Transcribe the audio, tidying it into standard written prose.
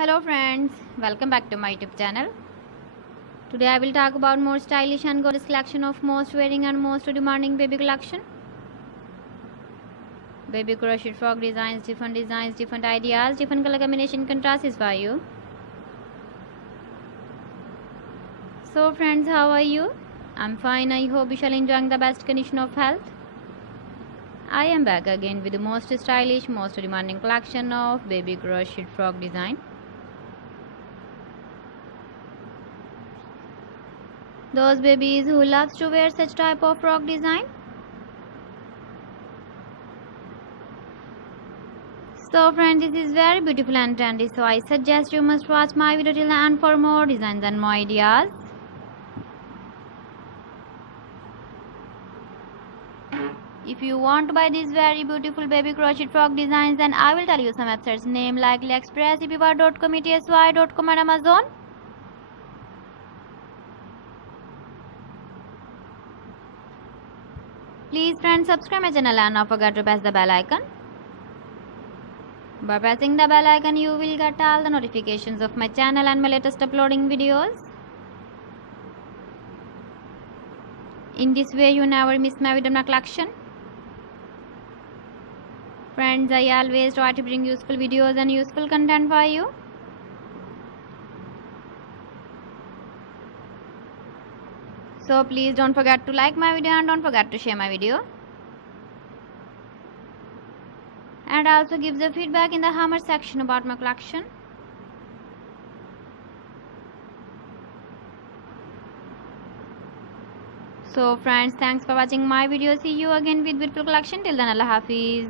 Hello friends, welcome back to my YouTube channel. Today I will talk about more stylish and gorgeous collection of most wearing and most demanding baby collection. Baby crochet frog designs, different ideas, different color combination contrasts for you. So friends, how are you? I'm fine. I hope you shall enjoying the best condition of health. I am back again with the most stylish, most demanding collection of baby crochet frog design. Those babies who loves to wear such type of frog design. So friends, this is very beautiful and trendy, so I suggest you must watch my video till the end for more designs and more ideas. If you want to buy these very beautiful baby crochet frog designs, then I will tell you some websites name like AliExpress, eBay.com, etsy.com and Amazon. Please friends, subscribe my channel and not forget to press the bell icon. By pressing the bell icon, you will get all the notifications of my channel and my latest uploading videos. In this way, you never miss my video collection. Friends, I always try to bring useful videos and useful content for you. So please don't forget to like my video and don't forget to share my video. And also give the feedback in the comment section about my collection. So friends, thanks for watching my video. See you again with beautiful collection. Till then, Allah Hafiz.